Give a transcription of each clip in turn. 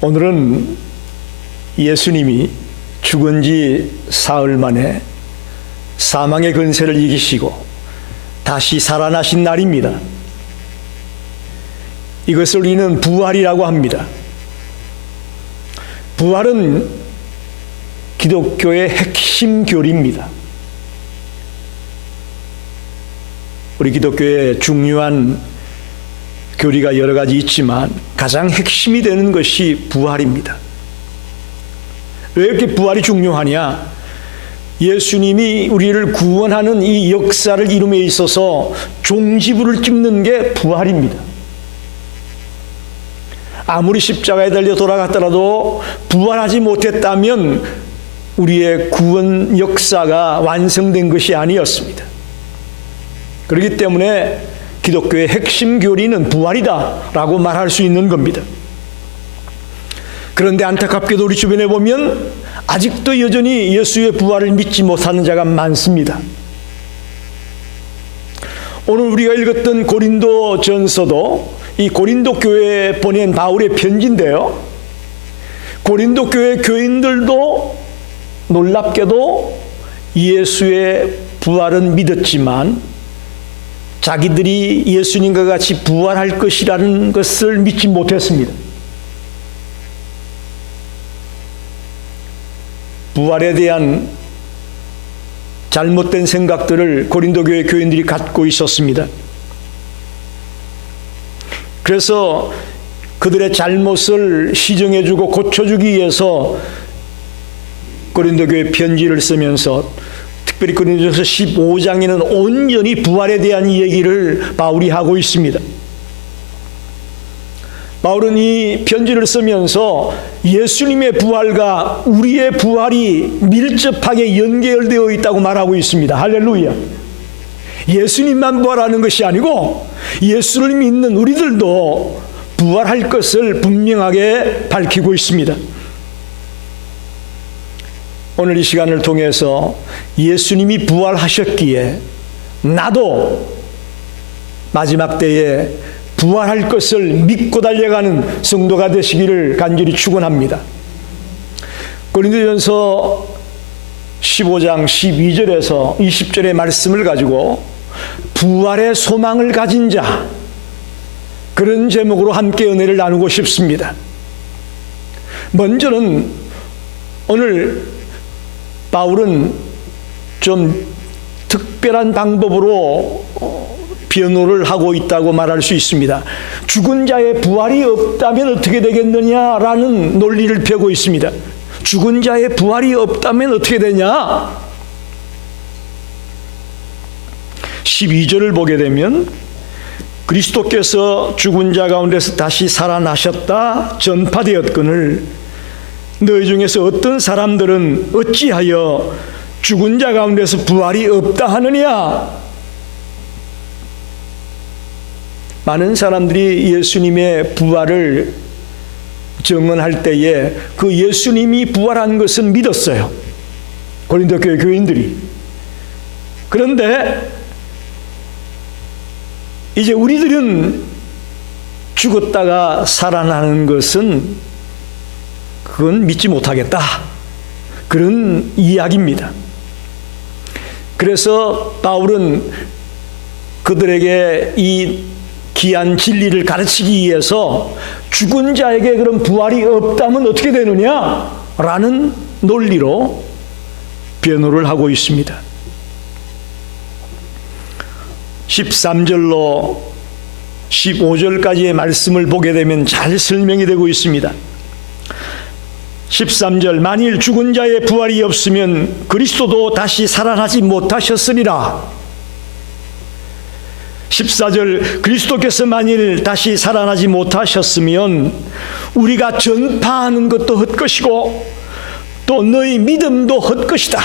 오늘은 예수님이 죽은 지 사흘 만에 사망의 근세를 이기시고 다시 살아나신 날입니다. 이것을 우리는 부활이라고 합니다. 부활은 기독교의 핵심 교리입니다. 우리 기독교의 중요한 교리가 여러 가지 있지만 가장 핵심이 되는 것이 부활입니다. 왜 이렇게 부활이 중요하냐? 예수님이 우리를 구원하는 이 역사를 이룸에 있어서 종지부를 찍는 게 부활입니다. 아무리 십자가에 달려 돌아갔더라도 부활하지 못했다면 우리의 구원 역사가 완성된 것이 아니었습니다. 그렇기 때문에 기독교의 핵심 교리는 부활이다라고 말할 수 있는 겁니다. 그런데 안타깝게도 우리 주변에 보면 아직도 여전히 예수의 부활을 믿지 못하는 자가 많습니다. 오늘 우리가 읽었던 고린도 전서도 이 고린도 교회에 보낸 바울의 편지인데요, 고린도 교회 교인들도 놀랍게도 예수의 부활은 믿었지만 자기들이 예수님과 같이 부활할 것이라는 것을 믿지 못했습니다. 부활에 대한 잘못된 생각들을 고린도 교회 교인들이 갖고 있었습니다. 그래서 그들의 잘못을 시정해주고 고쳐주기 위해서 고린도 교회 편지를 쓰면서 특별히 고린도전서 15장에는 온전히 부활에 대한 얘기를 바울이 하고 있습니다. 바울은 이 편지를 쓰면서 예수님의 부활과 우리의 부활이 밀접하게 연결되어 있다고 말하고 있습니다. 할렐루야. 예수님만 부활하는 것이 아니고 예수를 믿는 우리들도 부활할 것을 분명하게 밝히고 있습니다. 오늘 이 시간을 통해서 예수님이 부활하셨기에 나도 마지막 때에 부활할 것을 믿고 달려가는 성도가 되시기를 간절히 축원합니다. 고린도전서 15장 12절에서 20절의 말씀을 가지고 부활의 소망을 가진 자, 그런 제목으로 함께 은혜를 나누고 싶습니다. 먼저는 오늘 바울은 좀 특별한 방법으로 변호를 하고 있다고 말할 수 있습니다. 죽은 자의 부활이 없다면 어떻게 되겠느냐라는 논리를 펴고 있습니다. 죽은 자의 부활이 없다면 어떻게 되냐? 12절을 보게 되면 그리스도께서 죽은 자 가운데서 다시 살아나셨다 전파되었거늘 너희 중에서 어떤 사람들은 어찌하여 죽은 자 가운데서 부활이 없다 하느냐? 많은 사람들이 예수님의 부활을 증언할 때에 그 예수님이 부활한 것은 믿었어요. 고린도 교회 교인들이. 그런데 이제 우리들은 죽었다가 살아나는 것은 그건 믿지 못하겠다, 그런 이야기입니다. 그래서 바울은 그들에게 이 귀한 진리를 가르치기 위해서 죽은 자에게 그런 부활이 없다면 어떻게 되느냐라는 논리로 변호를 하고 있습니다. 13절로 15절까지의 말씀을 보게 되면 잘 설명이 되고 있습니다. 13절, 만일 죽은 자의 부활이 없으면 그리스도도 다시 살아나지 못하셨으리라. 14절, 그리스도께서 만일 다시 살아나지 못하셨으면 우리가 전파하는 것도 헛것이고 또 너희 믿음도 헛것이다.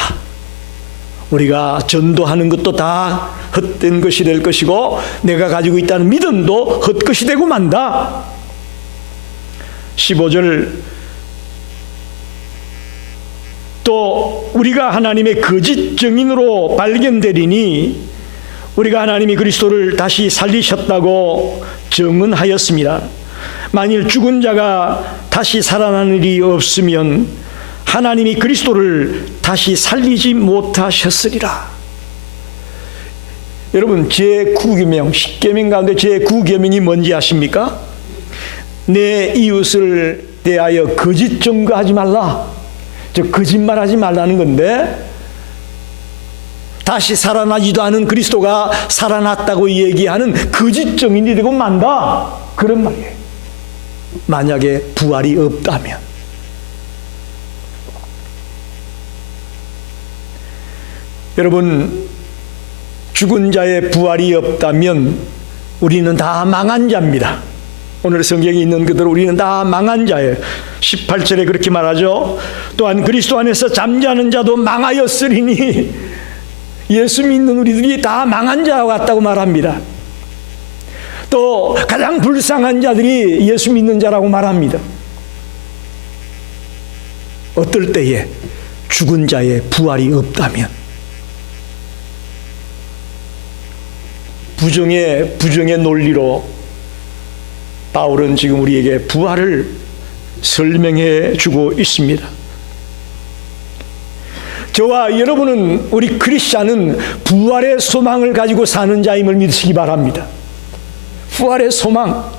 우리가 전도하는 것도 다 헛된 것이 될 것이고 내가 가지고 있다는 믿음도 헛것이 되고 만다. 15절, 또 우리가 하나님의 거짓 증인으로 발견되리니 우리가 하나님이 그리스도를 다시 살리셨다고 증언하였습니다. 만일 죽은 자가 다시 살아나는 일이 없으면 하나님이 그리스도를 다시 살리지 못하셨으리라. 여러분, 제9계명 10계명 가운데 제9계명이 뭔지 아십니까? 내 이웃을 대하여 거짓 증거하지 말라. 저 거짓말하지 말라는 건데, 다시 살아나지도 않은 그리스도가 살아났다고 얘기하는 거짓 증인이 되고 만다, 그런 말이에요. 만약에 부활이 없다면. 여러분, 죽은 자의 부활이 없다면 우리는 다 망한 자입니다. 오늘 성경에 있는 그대로 우리는 다 망한 자예요. 18절에 그렇게 말하죠. 또한 그리스도 안에서 잠자는 자도 망하였으리니, 예수 믿는 우리들이 다 망한 자와 같다고 말합니다. 또 가장 불쌍한 자들이 예수 믿는 자라고 말합니다. 어떨 때에? 죽은 자의 부활이 없다면. 부정의 논리로 바울은 지금 우리에게 부활을 설명해 주고 있습니다. 저와 여러분은, 우리 크리스찬은 부활의 소망을 가지고 사는 자임을 믿으시기 바랍니다. 부활의 소망.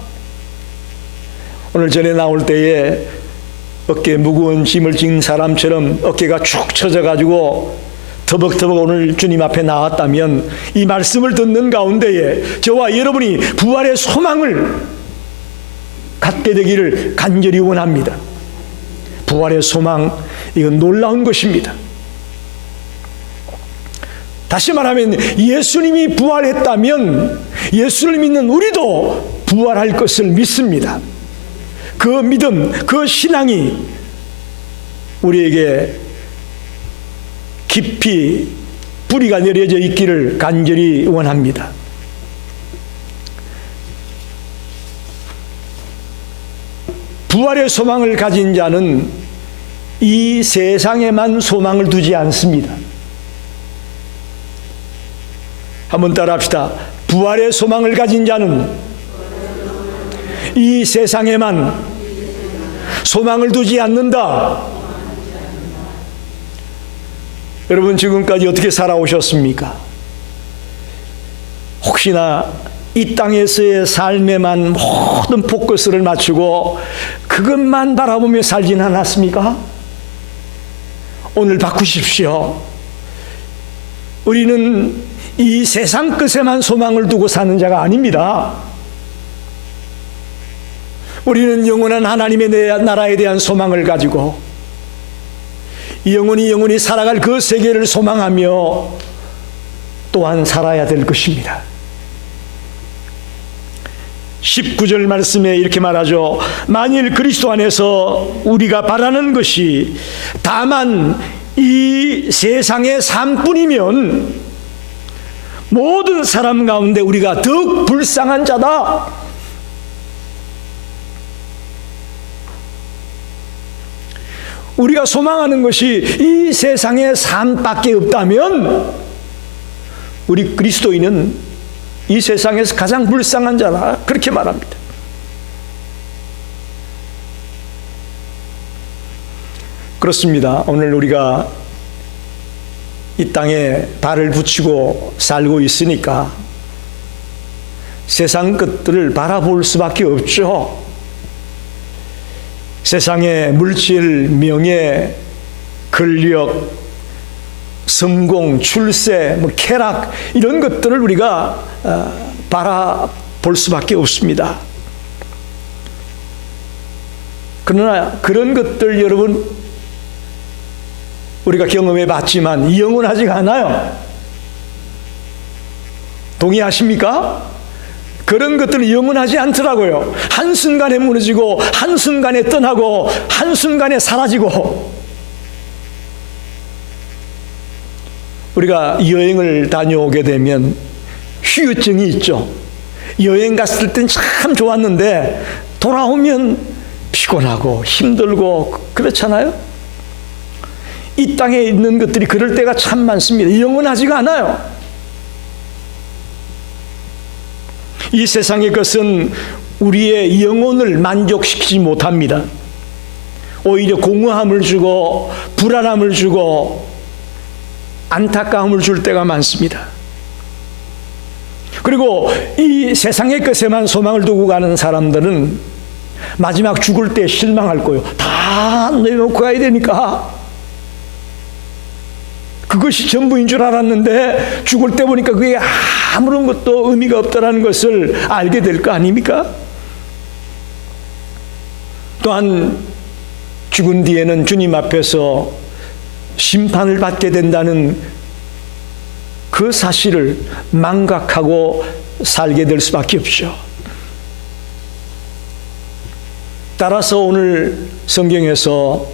오늘 전에 나올 때에 어깨에 무거운 짐을 진 사람처럼 어깨가 축 처져가지고 터벅터벅 오늘 주님 앞에 나왔다면, 이 말씀을 듣는 가운데에 저와 여러분이 부활의 소망을 갖게 되기를 간절히 원합니다. 부활의 소망, 이건 놀라운 것입니다. 다시 말하면 예수님이 부활했다면 예수를 믿는 우리도 부활할 것을 믿습니다. 그 믿음, 그 신앙이 우리에게 깊이 뿌리가 내려져 있기를 간절히 원합니다. 부활의 소망을 가진 자는 이 세상에만 소망을 두지 않습니다. 한번 따라합시다. 부활의 소망을 가진 자는 이 세상에만 소망을 두지 않는다. 여러분, 지금까지 어떻게 살아오셨습니까? 혹시나 이 땅에서의 삶에만 모든 포커스를 맞추고 그것만 바라보며 살진 않았습니까? 오늘 바꾸십시오. 우리는 이 세상 끝에만 소망을 두고 사는 자가 아닙니다. 우리는 영원한 하나님의 나라에 대한 소망을 가지고 영원히 살아갈 그 세계를 소망하며 또한 살아야 될 것입니다. 19절 말씀에 이렇게 말하죠. 만일 그리스도 안에서 우리가 바라는 것이 다만 이 세상의 삶뿐이면 모든 사람 가운데 우리가 더욱 불쌍한 자다. 우리가 소망하는 것이 이 세상의 삶밖에 없다면 우리 그리스도인은 이 세상에서 가장 불쌍한 자라, 그렇게 말합니다. 그렇습니다. 오늘 우리가 이 땅에 발을 붙이고 살고 있으니까 세상 것들을 바라볼 수밖에 없죠. 세상의 물질, 명예, 권력, 성공, 출세, 쾌락, 이런 것들을 우리가 바라볼 수밖에 없습니다. 그러나 그런 것들 여러분 우리가 경험해 봤지만 영원하지가 않아요. 동의하십니까? 그런 것들은 영원하지 않더라고요. 한순간에 무너지고 한순간에 떠나고 한순간에 사라지고. 우리가 여행을 다녀오게 되면 휴유증이 있죠. 여행 갔을 땐 참 좋았는데 돌아오면 피곤하고 힘들고 그렇잖아요. 이 땅에 있는 것들이 그럴 때가 참 많습니다. 영원하지가 않아요. 이 세상의 것은 우리의 영혼을 만족시키지 못합니다. 오히려 공허함을 주고 불안함을 주고 안타까움을 줄 때가 많습니다. 그리고 이 세상의 것에만 소망을 두고 가는 사람들은 마지막 죽을 때 실망할 거예요. 다 내놓고 가야 되니까. 그것이 전부인 줄 알았는데 죽을 때 보니까 그게 아무런 것도 의미가 없다는 것을 알게 될 거 아닙니까? 또한 죽은 뒤에는 주님 앞에서 심판을 받게 된다는 그 사실을 망각하고 살게 될 수밖에 없죠. 따라서 오늘 성경에서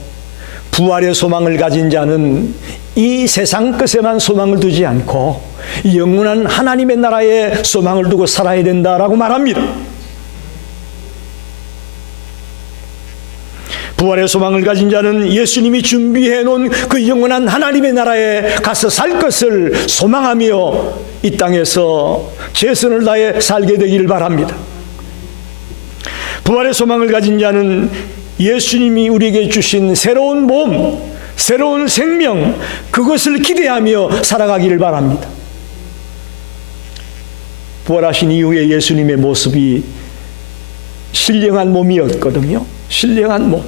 부활의 소망을 가진 자는 이 세상 것에만 소망을 두지 않고 영원한 하나님의 나라에 소망을 두고 살아야 된다라고 말합니다. 부활의 소망을 가진 자는 예수님이 준비해 놓은 그 영원한 하나님의 나라에 가서 살 것을 소망하며 이 땅에서 최선을 다해 살게 되기를 바랍니다. 부활의 소망을 가진 자는 예수님이 우리에게 주신 새로운 몸, 새로운 생명, 그것을 기대하며 살아가기를 바랍니다. 부활하신 이후에 예수님의 모습이 신령한 몸이었거든요. 신령한 몸.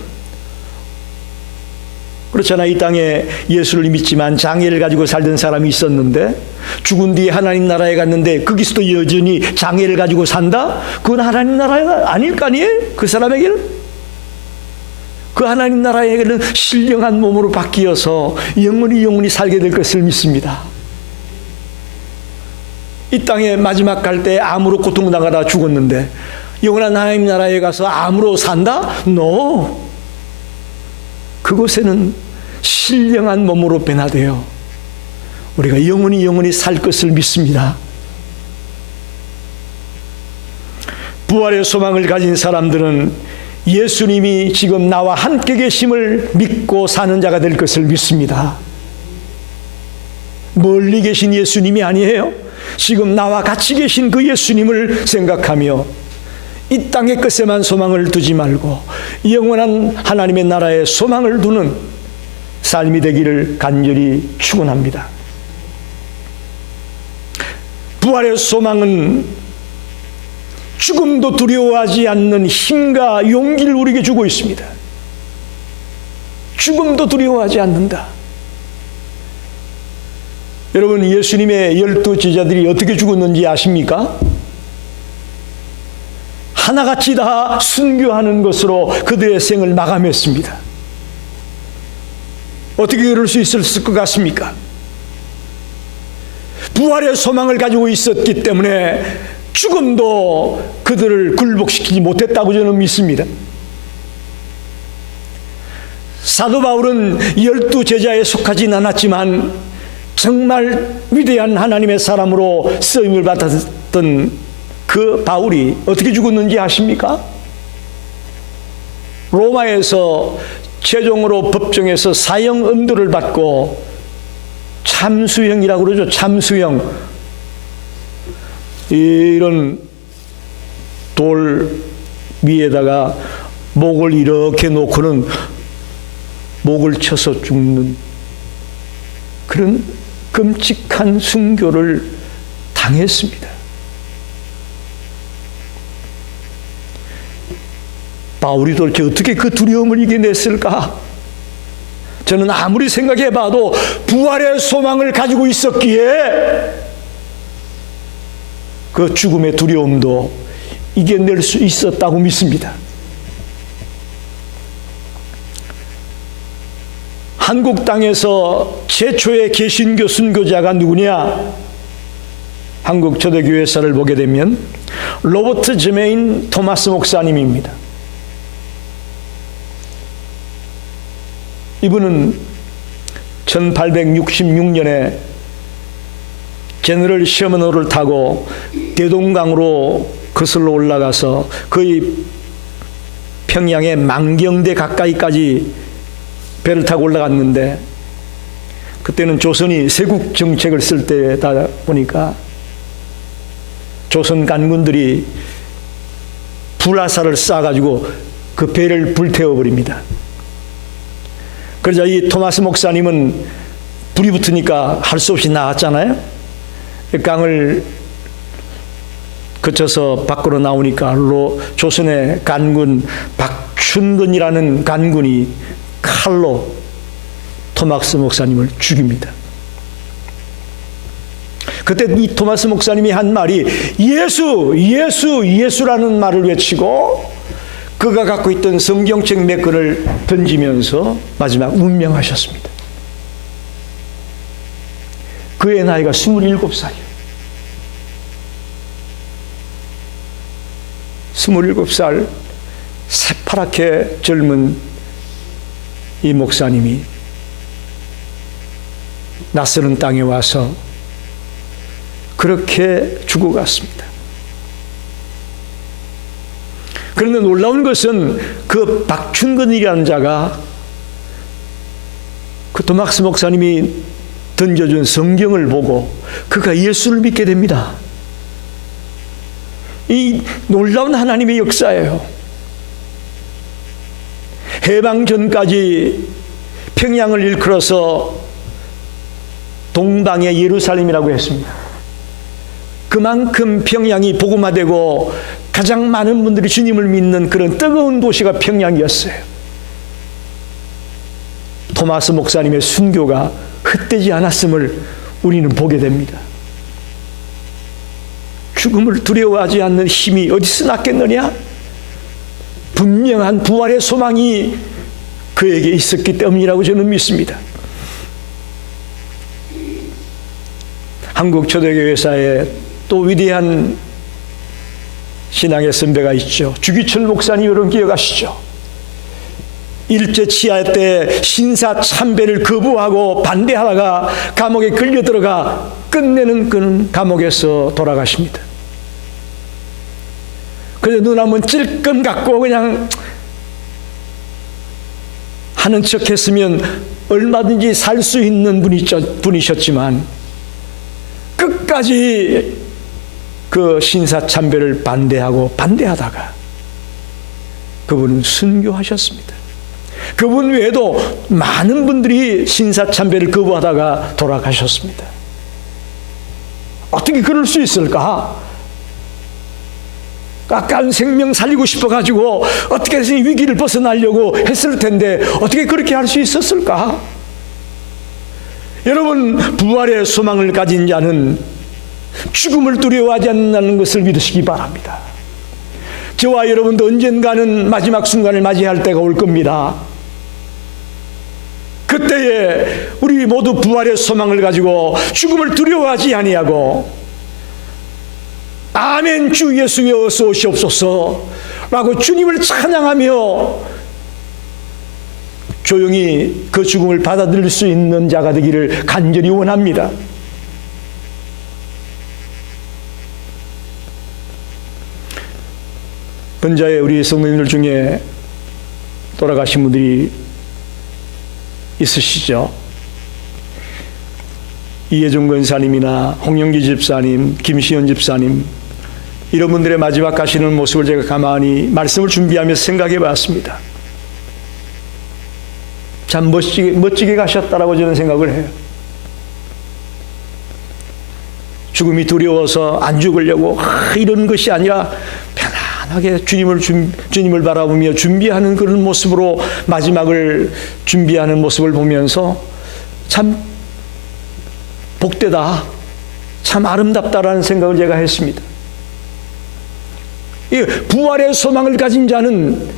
그렇잖아. 이 땅에 예수를 믿지만 장애를 가지고 살던 사람이 있었는데 죽은 뒤에 하나님 나라에 갔는데 거기서도 여전히 장애를 가지고 산다? 그건 하나님 나라가 아닐 거 아니에요? 그 사람에게는? 그 하나님 나라에게는 신령한 몸으로 바뀌어서 영원히 살게 될 것을 믿습니다. 이 땅에 마지막 갈 때 암으로 고통당하다 죽었는데 영원한 하나님 나라에 가서 암으로 산다? No. 그곳에는 신령한 몸으로 변화되어 우리가 영원히 살 것을 믿습니다. 부활의 소망을 가진 사람들은 예수님이 지금 나와 함께 계심을 믿고 사는 자가 될 것을 믿습니다. 멀리 계신 예수님이 아니에요. 지금 나와 같이 계신 그 예수님을 생각하며 이 땅의 것에만 소망을 두지 말고 영원한 하나님의 나라에 소망을 두는 삶이 되기를 간절히 축원합니다. 부활의 소망은 죽음도 두려워하지 않는 힘과 용기를 우리에게 주고 있습니다. 죽음도 두려워하지 않는다. 여러분, 예수님의 12 제자들이 어떻게 죽었는지 아십니까? 하나같이 다 순교하는 것으로 그들의 생을 마감했습니다. 어떻게 그럴 수 있었을 것 같습니까? 부활의 소망을 가지고 있었기 때문에 죽음도 그들을 굴복시키지 못했다고 저는 믿습니다. 사도 바울은 12 제자에 속하진 않았지만 정말 위대한 하나님의 사람으로 쓰임을 받았던 그 바울이 어떻게 죽었는지 아십니까? 로마에서 최종으로 법정에서 사형 엄도를 받고 참수형이라고 그러죠. 참수형. 이런 돌 위에다가 목을 이렇게 놓고는 목을 쳐서 죽는 그런 끔찍한 순교를 당했습니다. 바울이 도대체 어떻게 그 두려움을 이겨냈을까? 저는 아무리 생각해봐도 부활의 소망을 가지고 있었기에 그 죽음의 두려움도 이겨낼 수 있었다고 믿습니다. 한국 땅에서 최초의 개신교 순교자가 누구냐? 한국 초대교회사를 보게 되면 로버트 제메인 토마스 목사님입니다. 이분은 1866년에 제너럴 셔먼호를 타고 대동강으로 거슬러 올라가서 거의 평양의 망경대 가까이까지 배를 타고 올라갔는데 그때는 조선이 세국 정책을 쓸 때다 보니까 조선 간군들이 불화살을 쏴가지고 그 배를 불태워버립니다. 그러자 이 토마스 목사님은 불이 붙으니까 할 수 없이 나왔잖아요. 강을 거쳐서 밖으로 나오니까 조선의 간군 박춘근이라는 간군이 칼로 토마스 목사님을 죽입니다. 그때 이 토마스 목사님이 한 말이 예수, 예수, 예수라는 말을 외치고 그가 갖고 있던 성경책 몇 권을 던지면서 마지막 운명하셨습니다. 그의 나이가 27살이에요. 27살 새파랗게 젊은 이 목사님이 낯선 땅에 와서 그렇게 죽어갔습니다. 그런데 놀라운 것은 그 박춘근이라는 자가 그 토마스 목사님이 던져준 성경을 보고 그가 예수를 믿게 됩니다. 이 놀라운 하나님의 역사예요. 해방 전까지 평양을 일컬어서 동방의 예루살렘이라고 했습니다. 그만큼 평양이 복음화되고 가장 많은 분들이 주님을 믿는 그런 뜨거운 도시가 평양이었어요. 토마스 목사님의 순교가 헛되지 않았음을 우리는 보게 됩니다. 죽음을 두려워하지 않는 힘이 어디서 났겠느냐? 분명한 부활의 소망이 그에게 있었기 때문이라고 저는 믿습니다. 한국 초대교회사에 또 위대한 신앙의 선배가 있죠. 주기철 목사님 여러분 기억하시죠? 일제 치하 때 신사 참배를 거부하고 반대하다가 감옥에 끌려 들어가 끝내는 그는 감옥에서 돌아가십니다. 그래서 눈 한번 찔끔 갖고 그냥 하는 척 했으면 얼마든지 살 수 있는 분이셨지만 끝까지 그 신사 참배를 반대하다가 그분은 순교하셨습니다. 그분 외에도 많은 분들이 신사 참배를 거부하다가 돌아가셨습니다. 어떻게 그럴 수 있을까? 아까운 생명 살리고 싶어가지고 어떻게 해서 위기를 벗어나려고 했을 텐데 어떻게 그렇게 할 수 있었을까? 여러분, 부활의 소망을 가진 자는 죽음을 두려워하지 않는다는 것을 믿으시기 바랍니다. 저와 여러분도 언젠가는 마지막 순간을 맞이할 때가 올 겁니다. 그때에 우리 모두 부활의 소망을 가지고 죽음을 두려워하지 아니하고 아멘 주 예수여 어서 오시옵소서 라고 주님을 찬양하며 조용히 그 죽음을 받아들일 수 있는 자가 되기를 간절히 원합니다. 근자에 우리 성도님들 중에 돌아가신 분들이 있으시죠? 이혜종 권사님이나 홍영기 집사님, 김시현 집사님, 이런 분들의 마지막 가시는 모습을 제가 가만히 말씀을 준비하면서 생각해 봤습니다. 참 멋지게 가셨다라고 저는 생각을 해요. 죽음이 두려워서 안 죽으려고 이런 것이 아니라 편안하게 주님을 바라보며 준비하는 그런 모습으로 마지막을 준비하는 모습을 보면서 참 복되다, 참 아름답다라는 생각을 제가 했습니다. 이 부활의 소망을 가진 자는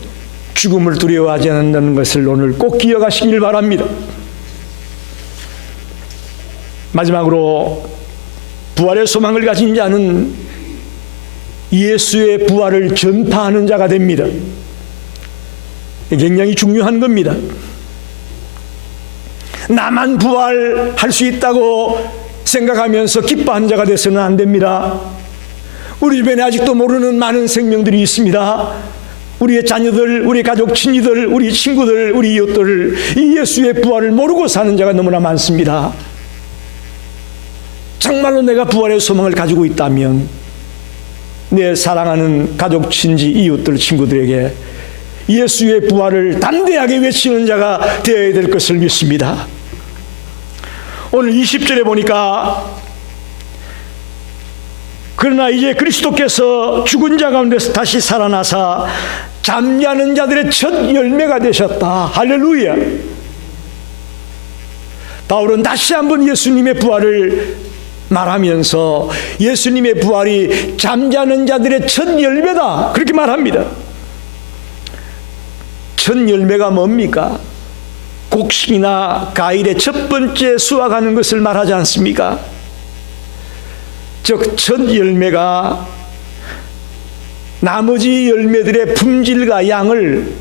죽음을 두려워하지 않는다는 것을 오늘 꼭 기억하시길 바랍니다. 마지막으로 부활의 소망을 가진 자는 예수의 부활을 전파하는 자가 됩니다. 굉장히 중요한 겁니다. 나만 부활할 수 있다고 생각하면서 기뻐하는 자가 돼서는 안 됩니다. 우리 주변에 아직도 모르는 많은 생명들이 있습니다. 우리의 자녀들, 우리 가족, 친지들, 우리 친구들, 우리 이웃들, 이 예수의 부활을 모르고 사는 자가 너무나 많습니다. 정말로 내가 부활의 소망을 가지고 있다면 내 사랑하는 가족, 친지, 이웃들, 친구들에게 예수의 부활을 담대하게 외치는 자가 되어야 될 것을 믿습니다. 오늘 20절에 보니까 그러나 이제 그리스도께서 죽은 자 가운데서 다시 살아나사 잠자는 자들의 첫 열매가 되셨다. 할렐루야. 바울은 다시 한번 예수님의 부활을 말하면서 예수님의 부활이 잠자는 자들의 첫 열매다, 그렇게 말합니다. 첫 열매가 뭡니까? 곡식이나 과일의 첫 번째 수확하는 것을 말하지 않습니까? 즉 첫 열매가 나머지 열매들의 품질과 양을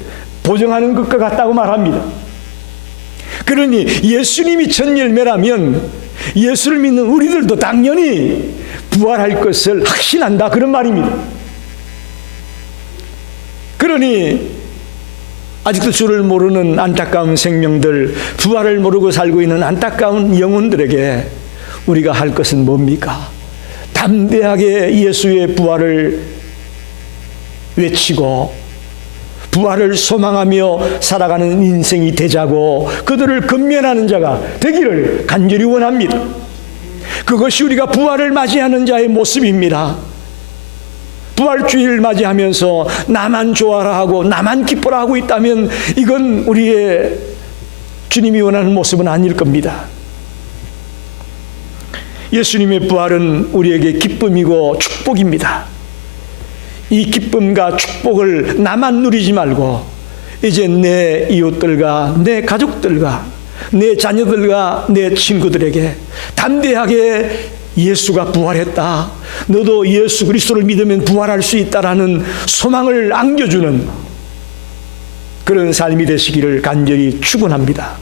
보정하는 것과 같다고 말합니다. 그러니 예수님이 첫 열매라면 예수를 믿는 우리들도 당연히 부활할 것을 확신한다, 그런 말입니다. 그러니 아직도 주를 모르는 안타까운 생명들, 부활을 모르고 살고 있는 안타까운 영혼들에게 우리가 할 것은 뭡니까? 담대하게 예수의 부활을 외치고 부활을 소망하며 살아가는 인생이 되자고 그들을 건면하는 자가 되기를 간절히 원합니다. 그것이 우리가 부활을 맞이하는 자의 모습입니다. 부활주의를 맞이하면서 나만 좋아라 하고 나만 기뻐라 하고 있다면 이건 우리의 주님이 원하는 모습은 아닐 겁니다. 예수님의 부활은 우리에게 기쁨이고 축복입니다. 이 기쁨과 축복을 나만 누리지 말고 이제 내 이웃들과 내 가족들과 내 자녀들과 내 친구들에게 담대하게 예수가 부활했다, 너도 예수 그리스도를 믿으면 부활할 수 있다라는 소망을 안겨주는 그런 삶이 되시기를 간절히 축원합니다.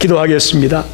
기도하겠습니다.